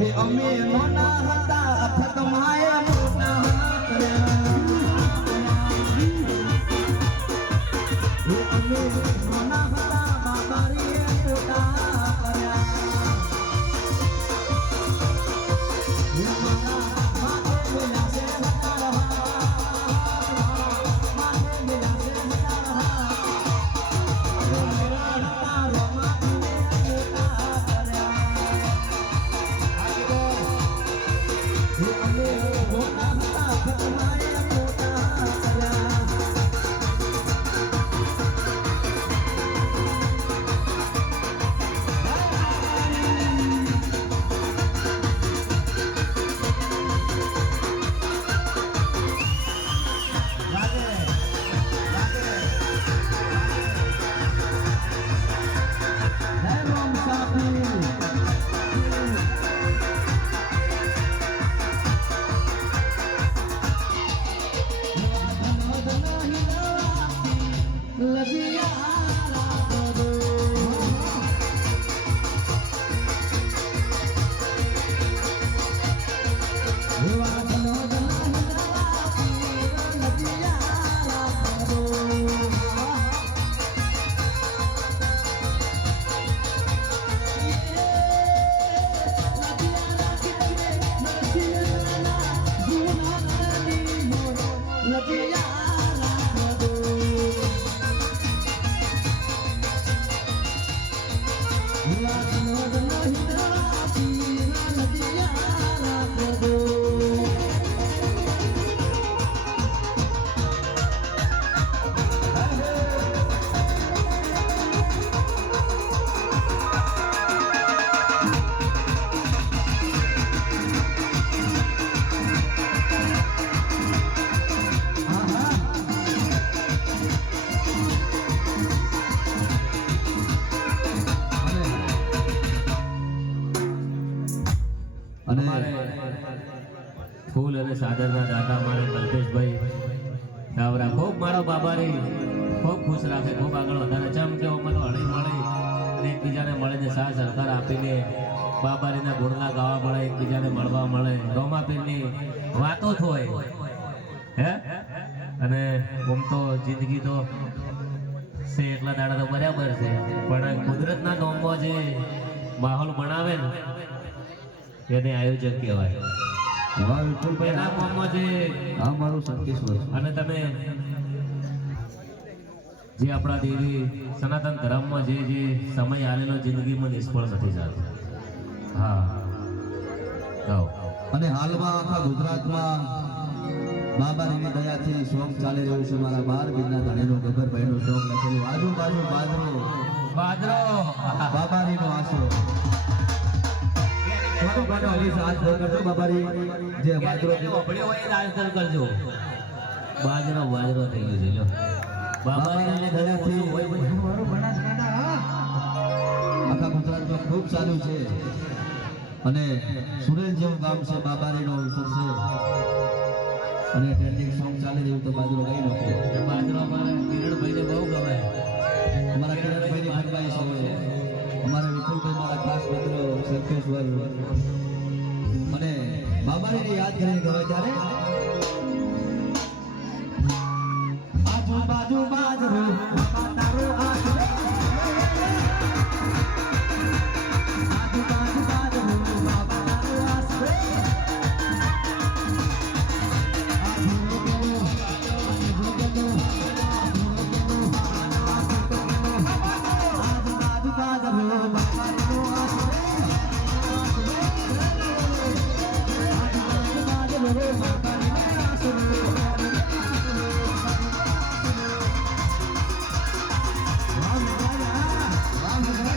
હે અમે નોના હતા થતમાયા મોટા કર્યા. હે અમે ફૂલ અને સાદરના દાતા અમારે કલ્પેશભાઈ. ડાવરા ખૂબ મારો બાબારી. ખૂબ ખુશ રાખે. ખૂબ આગળ વધારે. ચમ કે અમે હળી મળી અને એકબીજાને મળીને સાથ સરકાર આપીને બાબારીના ગુણના ગાવા મળે, એકબીજાને મળવા મળે. રોમાપીરની વાતો થોય હે? અને આમ તો જિંદગી તો છે એટલા દાડા તો બરાબર છે. પણ કુદરતના નોમમાં જે માહોલ બનાવે ને, એને આયોજક કહેવાય. વિપુલભાઈ જે આ મારું સંકેશ્વર અને તમે જે આપણા દેવી સનાતન ધર્મમાં જે જે સમય આવેલો જિંદગીમાં નિષ્ફળ નથી જતો. હા. અને હાલમાં આખા ગુજરાતમાં બાબાની દયાથી શોખ ચાલી રહ્યું છે મારા બાર બીજના ધણીનો ગગરભાઈનો શોખ લખેલું. આજુબાજુ બાજરો. બાજરો. બાબારીનો આશરો. થોડું ઘણું હજી સાથ કરજો બાબારી જે બાજરો ઓપડી હોય એ કરજો બાજરો બાજરો થઈ ગયો છે લ્યો બાબાની દયાથી આખા ગુજરાતમાં ખૂબ સારું છે અને સુરેશ જેવું ગામ છે બાબારીનો અવસર છે અને ટ્રેન્ડિંગ સોંગ ચાલી રહ્યું તો બાજરો ગઈ નથી બાજરો અમારે કિરણભાઈને બહુ ગમે અમારા કિરણભાઈની ફરમાઈશ છે અમારા વિપુલભાઈ મારા ખાસ મિત્રો. સરખેશ્વર અને બાબાને યાદ કરીને ગમે ત્યારે? બાજુ બાજરો